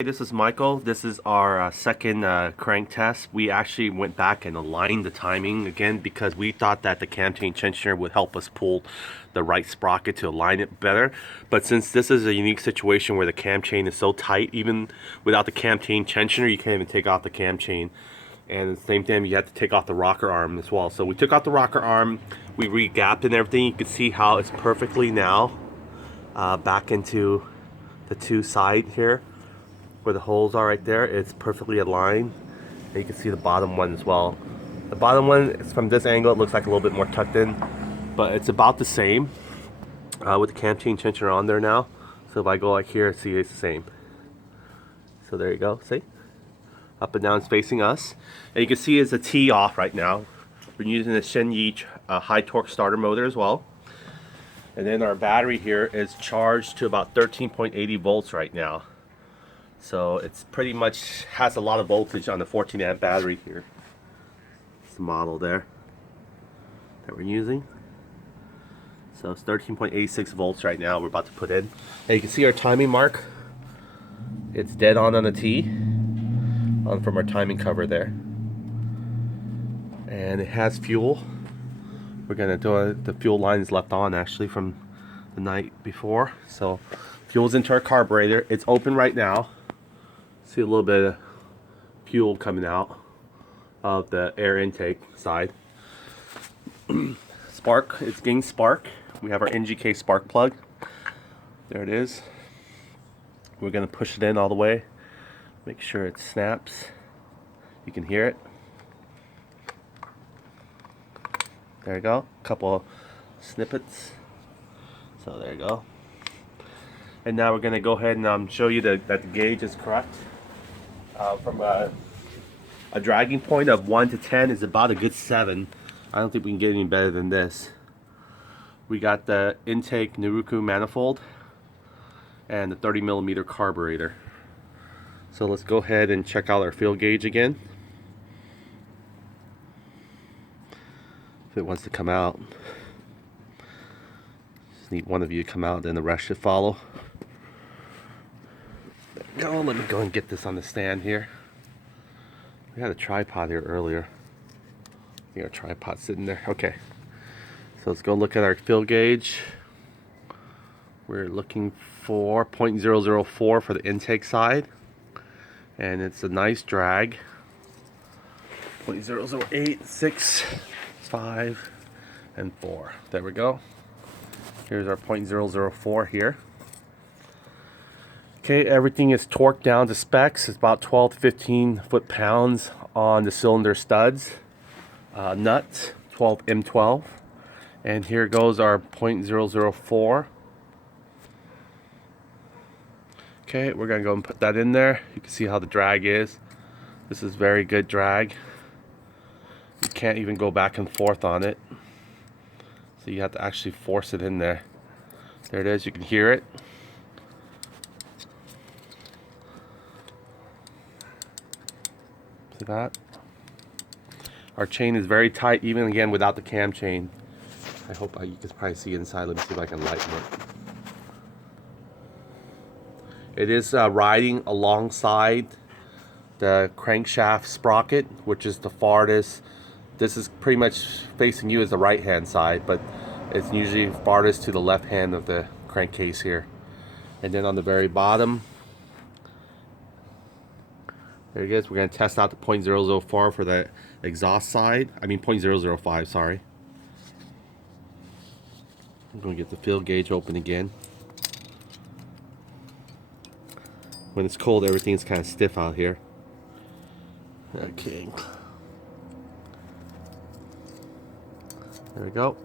Hey, this is Michael. This is our second crank test. We actually went back and aligned the timing again because we thought that the cam chain tensioner would help us pull the right sprocket to align it better. But since this is a unique situation where the cam chain is so tight, even without the cam chain tensioner, you can't even take off the cam chain. And at the same time, you have to take off the rocker arm as well. So we took off the rocker arm, we re-gapped and everything. You can see how it's perfectly now back into the two side here. Where the holes are right there, it's perfectly aligned. And you can see the bottom one as well. The bottom one, is from this angle, it looks like a little bit more tucked in, but it's about the same with the cam chain tensioner on there now. So if I go like here, see it's the same. So there you go, see? Up and down is facing us. And you can see it's a T off right now. We're using the Shenyi high torque starter motor as well. And then our battery here is charged to about 13.80 volts right now. So it's pretty much has a lot of voltage on the 14 amp battery here. It's the model there that we're using. So it's 13.86 volts right now we're about to put in. And you can see our timing mark. It's dead on the T from our timing cover there. And it has fuel. We're gonna do it, the fuel line is left on actually from the night before. So fuel's into our carburetor. It's open right now. See a little bit of fuel coming out of the air intake side. Spark, it's getting spark. We have our NGK spark plug. There it is. We're gonna push it in all the way. Make sure it snaps. You can hear it. There you go. A couple of snippets. So there you go. And now we're gonna go ahead and show you that the gauge is correct. From a dragging point of 1 to 10 is about a good 7. I don't think we can get any better than this. We got the intake Naruku manifold and the 30mm carburetor. So let's go ahead and check out our field gauge again. If it wants to come out. Just need one of you to come out, then the rest should follow. Go, let me go and get this on the stand here. We had a tripod here earlier. I think our tripod's sitting there. Okay. So let's go look at our field gauge. We're looking for 0.004 for the intake side. And it's a nice drag. 0.008, 6, 5, and 4. There we go. Here's our 0.004 here. Okay, everything is torqued down to specs. It's about 12 to 15 foot-pounds on the cylinder studs. Nuts, 12 M12. And here goes our 0.004. Okay, we're gonna go and put that in there. You can see how the drag is. This is very good drag. You can't even go back and forth on it. So you have to actually force it in there. There it is, you can hear it. See that? Our chain is very tight, even again without the cam chain. I hope you can probably see inside. Let me see if I can lighten it. It is riding alongside the crankshaft sprocket, which is the farthest. This is pretty much facing you as the right hand side, but it's usually farthest to the left hand of the crankcase here. And then on the very bottom, there it is. We're going to test out the 0.004 for the exhaust side. I mean 0.005, sorry. I'm going to get the field gauge open again. When it's cold, everything is kind of stiff out here. Okay. There we go.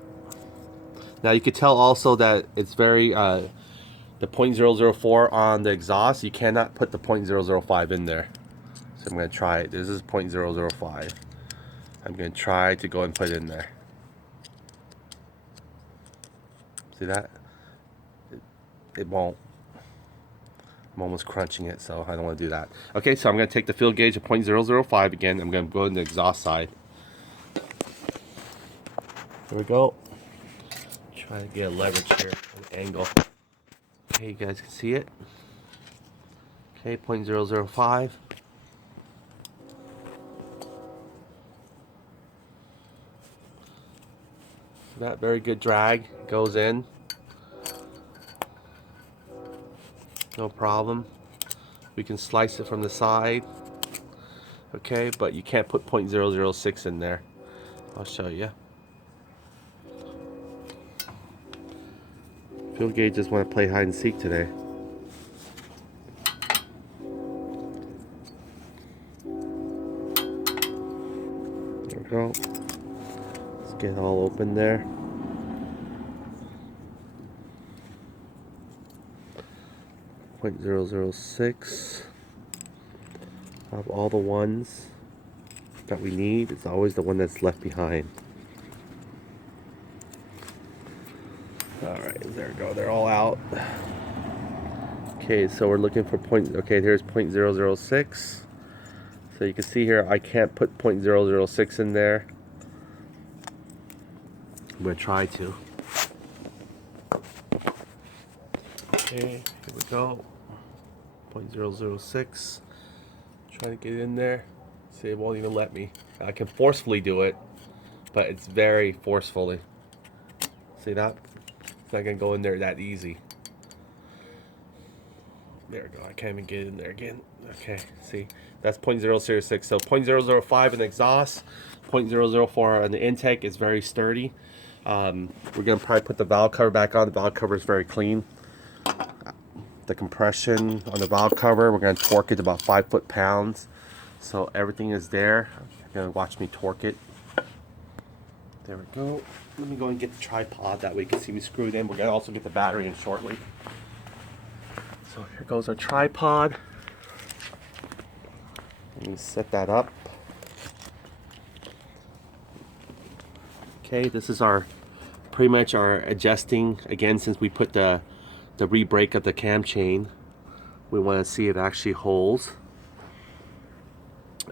Now you can tell also that it's very, the 0.004 on the exhaust, you cannot put the 0.005 in there. So I'm going to try it. This is 0.005. I'm going to try to go and put it in there. See that? It won't. I'm almost crunching it, so I don't want to do that. Okay, so I'm going to take the field gauge of 0.005 again. I'm going to go in the exhaust side. There we go. Try to get a leverage here, an angle. Okay, you guys can see it. Okay, 0.005. That very good drag goes in. No problem. We can slice it from the side. Okay, but you can't put 0.006 in there. I'll show you. Field gauge just want to play hide and seek today. There we go. Let's get it all open there. .006 of all the ones that we need. It's always the one that's left behind. Alright, there we go. They're all out. Okay, so we're looking for okay, here's 0.006. So you can see here I can't put 0.006 in there. I'm going to try to. Okay, here we go. 0.006. Trying to get it in there. See, it won't even let me. I can forcefully do it, but it's very forcefully. See that? It's not going to go in there that easy. There we go. I can't even get it in there again. Okay, see, that's 0.006. So 0.005 in the exhaust, 0.004 on the intake is very sturdy. We're gonna probably put the valve cover back on. The valve cover is very clean. The compression on the valve cover, we're gonna torque it to about 5 foot-pounds. So everything is there. You're gonna watch me torque it. There we go. Let me go and get the tripod, that way you can see me screwed in. We're gonna also get the battery in shortly. So here goes our tripod. Let me set that up. Okay, this is our pretty much our adjusting. Again, since we put the re-brake of the cam chain, we want to see it actually holds.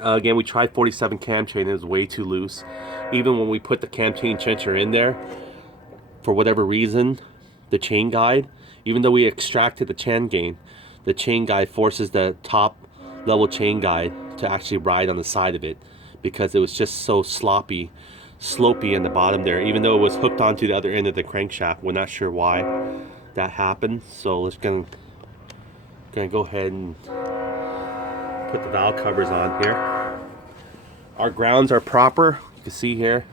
Again, we tried 47 cam chain. It was way too loose. Even when we put the cam chain chincher in there, for whatever reason, the chain guide, even though we extracted the chain guide forces the top level chain guide to actually ride on the side of it, because it was just so slopey in the bottom there, even though it was hooked onto the other end of the crankshaft. We're not sure why that happened. So let's gonna go ahead and put the valve covers on here. Our grounds are proper. You can see here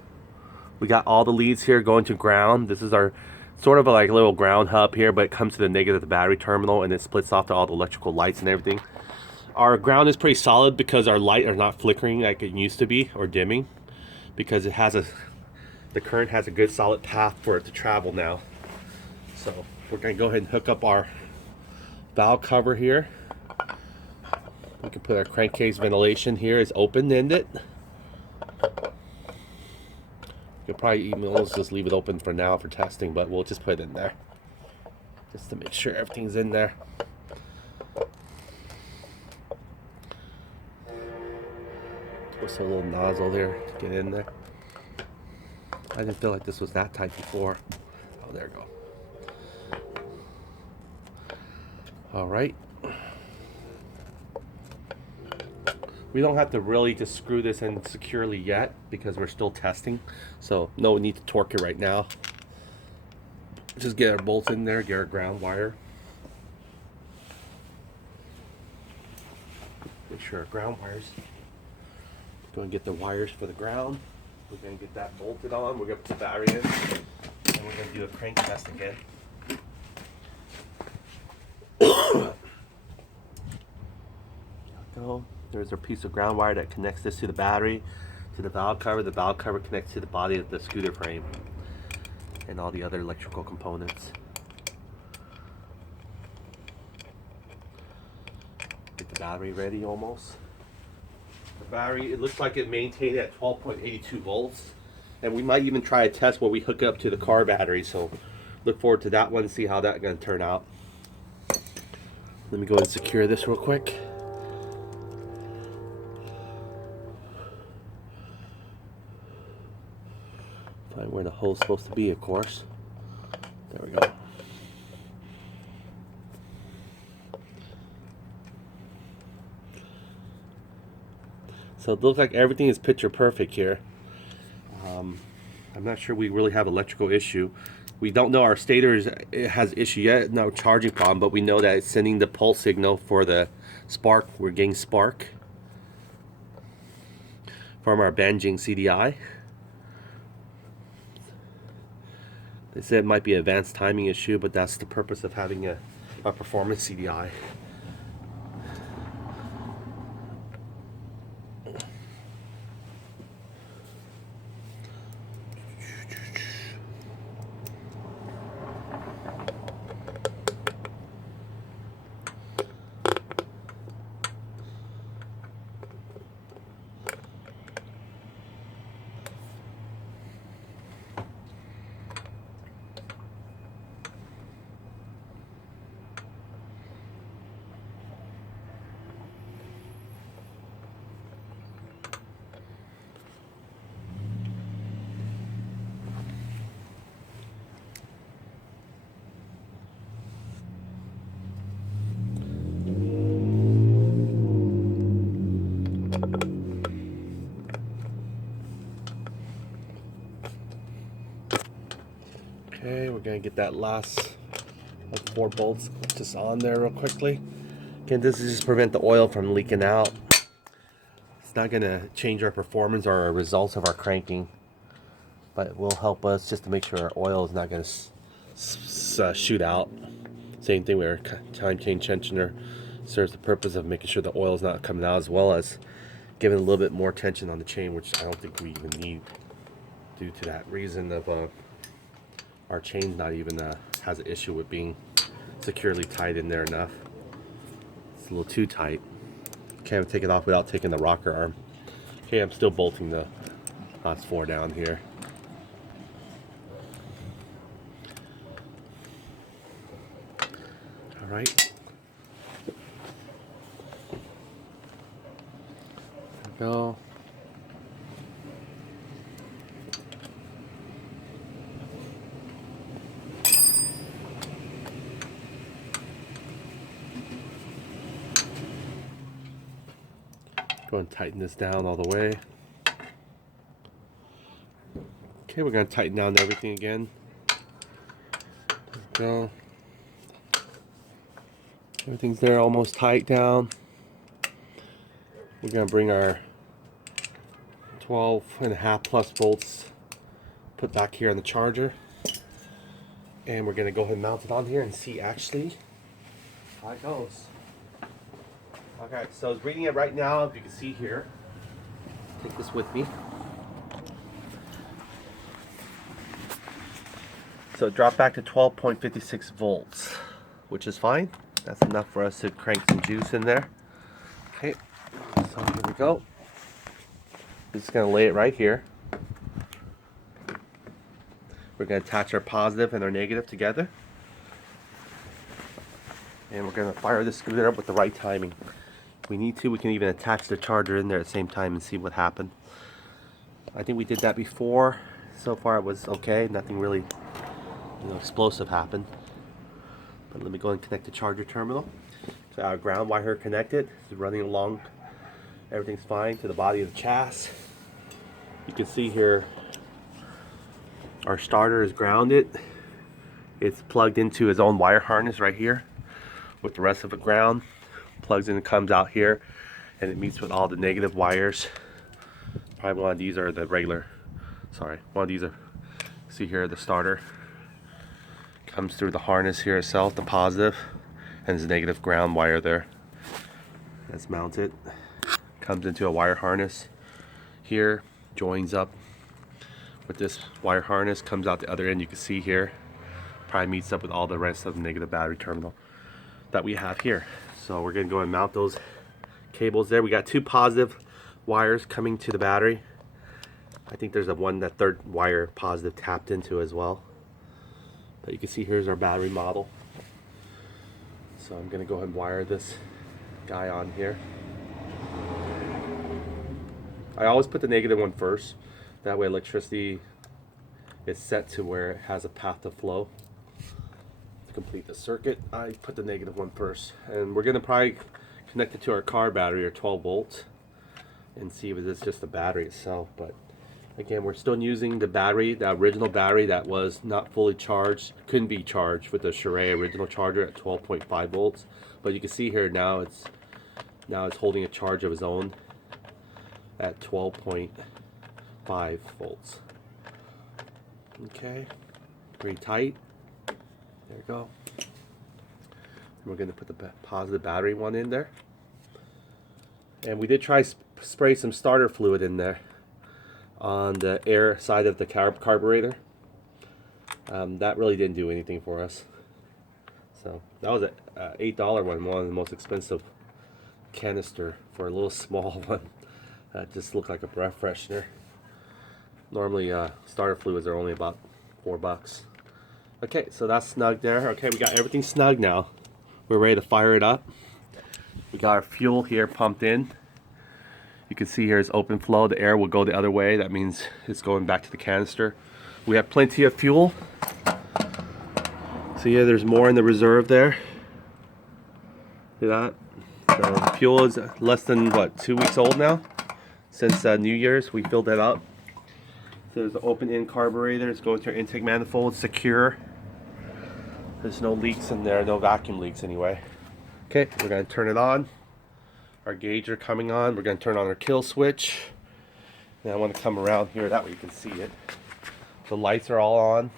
we got all the leads here going to ground. This is our sort of like a little ground hub here, but it comes to the negative of the battery terminal, and it splits off to all the electrical lights and everything. Our ground is pretty solid because our light are not flickering like it used to be, or dimming, because it has the current has a good solid path for it to travel now. So we're going to go ahead and hook up our valve cover here. We can put our crankcase ventilation here is open-ended. You'll probably even just leave it open for now for testing, but we'll just put it in there just to make sure everything's in there. Twist a little nozzle there to get in there. I didn't feel like this was that tight before. Oh, there we go. All right. We don't have to really just screw this in securely yet because we're still testing. So no need to torque it right now. Just get our bolts in there, get our ground wire. Make sure our ground wires. Go and get the wires for the ground. We're going to get that bolted on. We're going to put the battery in. And we're going to do a crank test again. Go. There's our piece of ground wire that connects this to the battery, to the valve cover. The valve cover connects to the body of the scooter frame and all the other electrical components. Get the battery ready almost. The battery, it looks like it maintained at 12.82 volts. And we might even try a test where we hook it up to the car battery. So look forward to that one and see how that's going to turn out. Let me go ahead and secure this real quick. Find where the hole's supposed to be, of course. There we go. So it looks like everything is picture perfect here. I'm not sure we really have electrical issue. We don't know our stator has issue yet, no charging problem, but we know that it's sending the pulse signal for the spark. We're getting spark from our Banjing CDI. They said it might be an advanced timing issue, but that's the purpose of having a performance CDI. Okay, we're gonna get that last 4 bolts just on there real quickly. Again, this is just prevent the oil from leaking out. It's not gonna change our performance or our results of our cranking, but it will help us just to make sure our oil is not gonna shoot out. Same thing with our time chain tensioner. Serves the purpose of making sure the oil is not coming out, as well as giving a little bit more tension on the chain, which I don't think we even need due to that reason of our chain's not even has an issue with being securely tied in there enough. It's a little too tight. Can't take it off without taking the rocker arm. Okay, I'm still bolting the last 4 down here. All right. There we go. Go and tighten this down all the way. Okay, we're going to tighten down everything again. There we go. Everything's there, almost tight down. We're going to bring our 12.5 plus volts put back here on the charger. And we're going to go ahead and mount it on here and see actually how it goes. Okay, so it's reading it right now, if you can see here. Take this with me. So it dropped back to 12.56 volts, which is fine. That's enough for us to crank some juice in there. Okay, so here we go. We're just gonna lay it right here. We're gonna attach our positive and our negative together. And we're gonna fire this scooter up with the right timing. If we need to, we can even attach the charger in there at the same time and see what happened. I think we did that before. So far it was okay. Nothing really, explosive happened. But let me go and connect the charger terminal. So our ground wire connected. It's running along. Everything's fine to the body of the chassis. You can see here our starter is grounded. It's plugged into its own wire harness right here with the rest of it ground. Plugs in and comes out here, and it meets with all the negative wires. Probably one of these are the regular, one of these are, see here, the starter comes through the harness here itself, the positive, and there's a negative ground wire there. That's mounted. Comes into a wire harness here, joins up with this wire harness, comes out the other end. You can see here, probably meets up with all the rest of the negative battery terminal that we have here. So we're gonna go and mount those cables there. We got 2 positive wires coming to the battery. I think there's that third wire positive tapped into as well. But you can see here's our battery model. So I'm gonna go ahead and wire this guy on here. I always put the negative one first. That way electricity is set to where it has a path to flow. To complete the circuit, I put the negative one first. And we're gonna probably connect it to our car battery, or 12 volts. and see if it's just the battery itself. But again, we're still using the battery, the original battery that was not fully charged, couldn't be charged with the Shorai original charger at 12.5 volts. But you can see here now it's holding a charge of its own at 12.5 volts. Okay, pretty tight. There you go. We're going to put the positive battery one in there. And we did try spray some starter fluid in there on the air side of the carburetor. That really didn't do anything for us. So that was an $8 one of the most expensive canister for a little small one. Just looked like a breath freshener. Normally starter fluids are only about $4. Okay, so that's snug there. Okay, we got everything snug now. We're ready to fire it up. We got our fuel here pumped in. You can see here is open flow. The air will go the other way. That means it's going back to the canister. We have plenty of fuel. So yeah, there's more in the reserve there. See that? So the fuel is less than what, 2 weeks old now? Since New Year's, we filled that up. So there's an open-in carburetor. It's going to our intake manifold, secure. There's no leaks in there, no vacuum leaks anyway. Okay, we're going to turn it on. Our gauge are coming on. We're going to turn on our kill switch. And I want to come around here, that way you can see it. The lights are all on.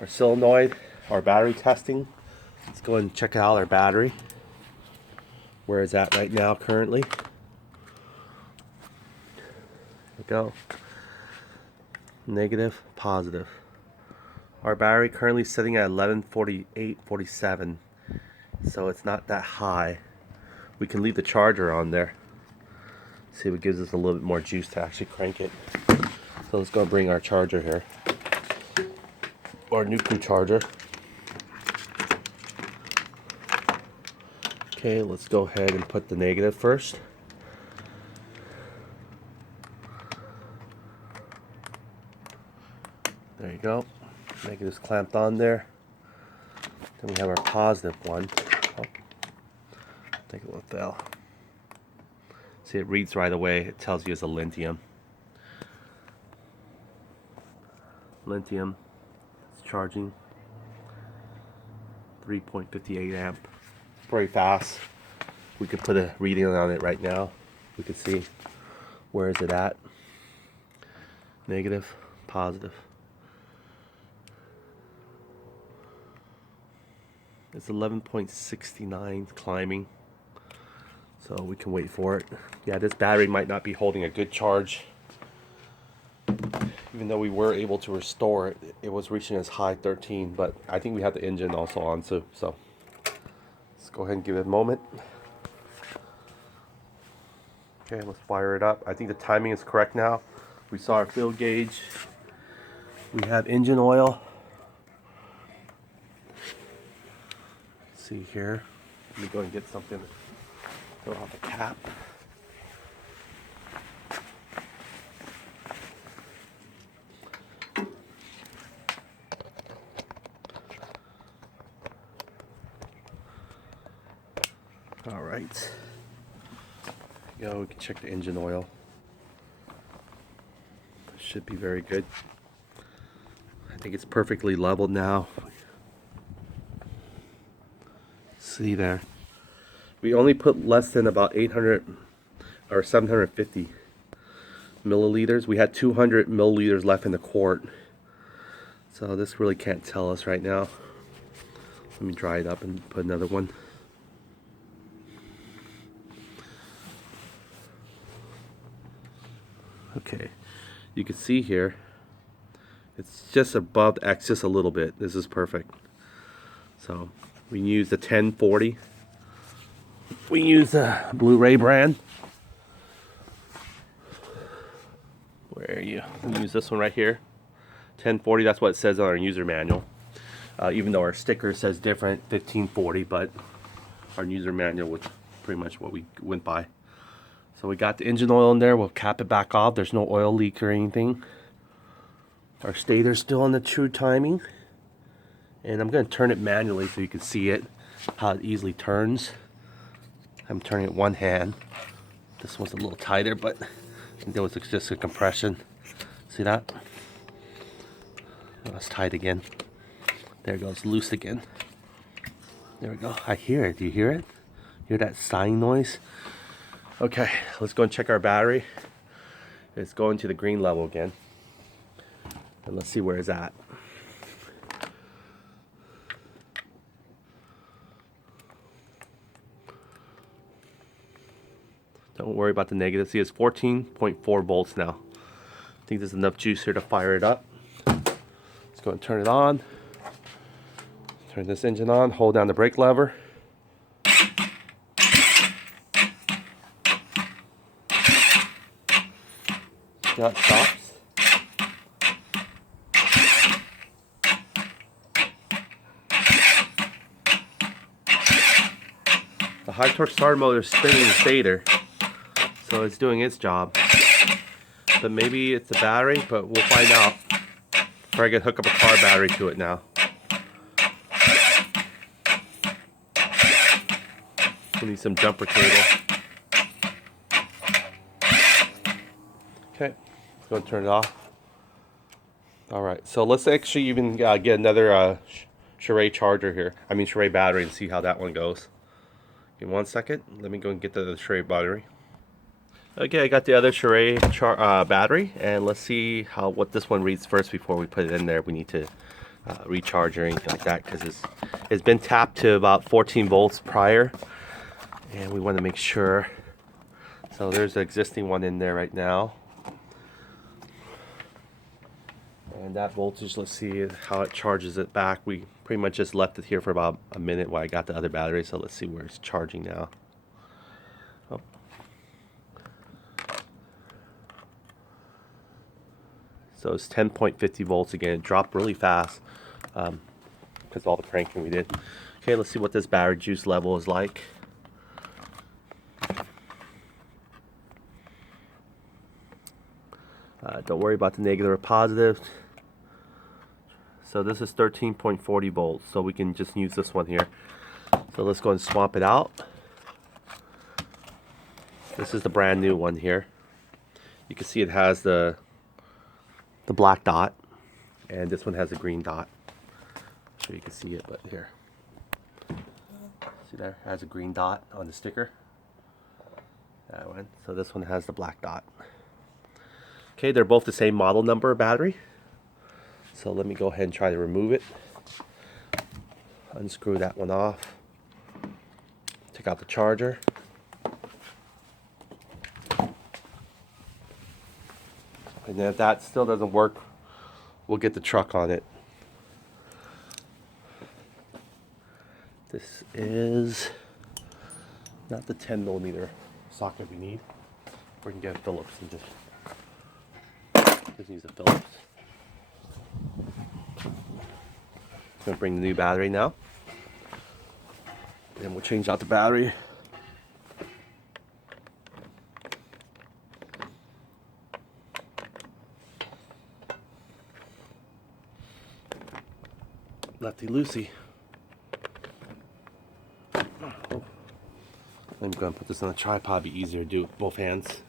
Our solenoid, our battery testing. Let's go and check out our battery. Where is that right now currently? There we go. Negative, positive. Our battery currently sitting at 1148.47, so it's not that high. We can leave the charger on there. See if it gives us a little bit more juice to actually crank it. So let's go bring our charger here, our nuclear charger. Okay, let's go ahead and put the negative first. There you go. Negative's clamped on there. Then we have our positive one. Oh, take a look there. See, it reads right away. It tells you it's a lithium. Lithium. It's charging. 3.58 amp. Very fast. We could put a reading on it right now. We could see where is it at. Negative, positive. It's 11.69 climbing, so we can wait for it. Yeah, this battery might not be holding a good charge. Even though we were able to restore it, it was reaching as high 13, but I think we have the engine also on too. So let's go ahead and give it a moment. Okay, let's fire it up. I think the timing is correct now. We saw our fuel gauge. We have engine oil. See here. Let me go and get something. Throw off the cap. All right. Yeah, we can check the engine oil. Should be very good. I think it's perfectly leveled now. See there. We only put less than about 800 or 750 milliliters. We had 200 milliliters left in the quart. So this really can't tell us right now. Let me dry it up and put another one. Okay, you can see here it's just above X just a little bit. This is perfect. So we use the 1040. We use the Blu-ray brand. Where are you? We use this one right here. 1040, that's what it says on our user manual. Even though our sticker says different, 1540, but our user manual was pretty much what we went by. So we got the engine oil in there. We'll cap it back off. There's no oil leak or anything. Our stator's still on the true timing. And I'm going to turn it manually so you can see it, how it easily turns. I'm turning it one hand. This one's a little tighter, but I think there was just a compression. See that? Oh, it's tight again. There it goes, loose again. There we go. I hear it. Do you hear it? Hear that sighing noise? Okay, let's go and check our battery. It's going to the green level again. And let's see where it's at. Don't worry about the negative. See, it's 14.4 volts now. I think there's enough juice here to fire it up. Let's go and turn it on. Turn this engine on, hold down the brake lever. Now it stops. The high torque starter motor is spinning the stator, so it's doing its job. But maybe it's the battery, but we'll find out. Or I can hook up a car battery to it now. We need some jumper cable. Okay, let's go and turn it off. Alright, so let's actually even get another Shorai charger here. I mean Shorai battery, and see how that one goes. Give me 1 second. Let me go and get the Shorai battery. Okay, I got the other Shorai battery, and let's see what this one reads first before we put it in there. We need to recharge or anything like that, because it's been tapped to about 14 volts prior, and we want to make sure. So there's the existing one in there right now, and that voltage, let's see how it charges it back. We pretty much just left it here for about a minute while I got the other battery, so let's see where it's charging now. Oh. So it's 10.50 volts again. It dropped really fast because of all the pranking we did. Okay, let's see what this battery juice level is like. Don't worry about the negative or positive. So this is 13.40 volts, so we can just use this one here. So let's go and swap it out. This is the brand new one here. You can see it has the black dot, and this one has a green dot. I'm sure you can see it, but here. See there? It has a green dot on the sticker. That one. So this one has the black dot. Okay, they're both the same model number battery. So let me go ahead and try to remove it. Unscrew that one off. Take out the charger. And then if that still doesn't work, we'll get the truck on it. This is not the 10mm socket we need. We can get Phillips and just use the Phillips. I'm going to bring the new battery now. Then we'll change out the battery. Lefty loosey. Oh. I'm going to put this on a tripod, be easier to do with both hands.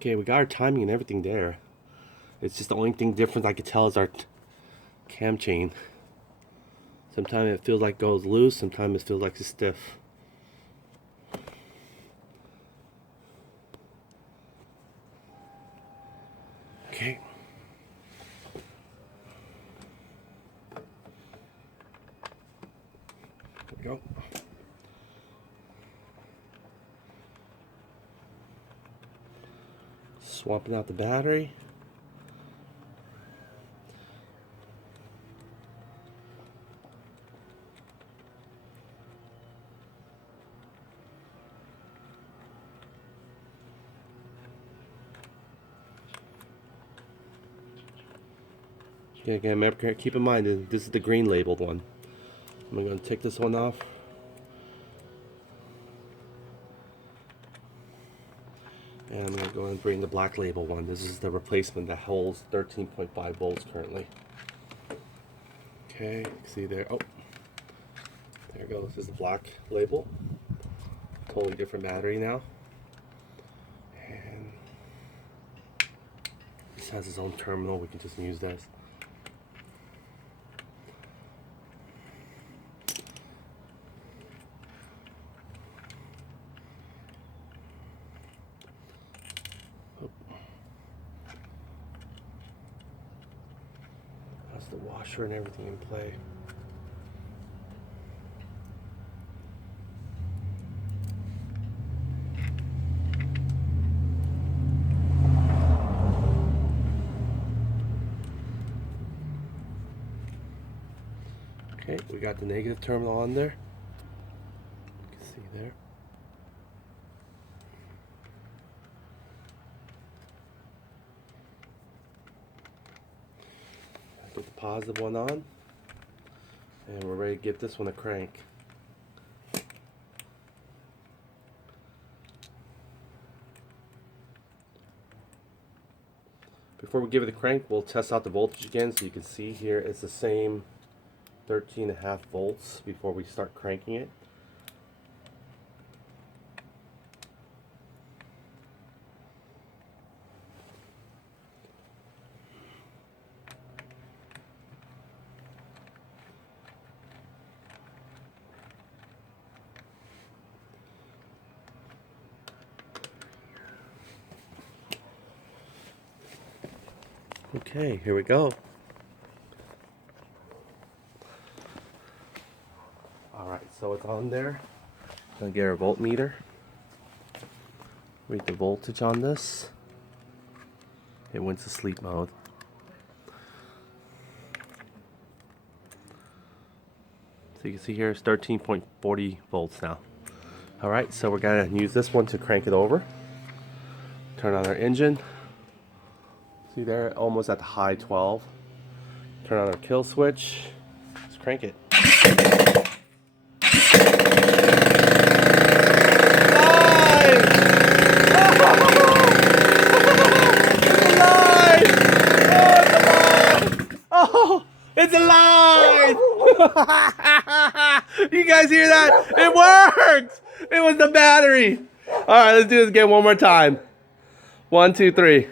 Okay, we got our timing and everything there. It's just the only thing different I could tell is our cam chain. Sometimes it feels like it goes loose, sometimes it feels like it's stiff. Okay. There we go. Swapping out the battery. Okay, again, remember, keep in mind that this is the green labeled one. I'm going to take this one off. And I'm going to go and bring the black label one. This is the replacement that holds 13.5 volts currently. Okay, see there. Oh, there it goes. This is the black label. totally different battery now. And this has its own terminal. We can just use this. That's the washer and everything in play. Okay, we got the negative terminal on there. You can see there. Get the positive one on, and we're ready to give this one a crank. Before we give it a crank, we'll test out the voltage again, so you can see here it's the same 13.5 volts before we start cranking it. Okay, here we go. Alright, so it's on there. Gonna get our voltmeter. Read the voltage on this. It went to sleep mode. So you can see here it's 13.40 volts now. Alright, so we're gonna use this one to crank it over. Turn on our engine. See there, almost at the high 12. Turn on our kill switch. Let's crank it. Oh, it's alive! You guys hear that? It worked! It was the battery. All right, let's do this again one more time. 1, 2, 3.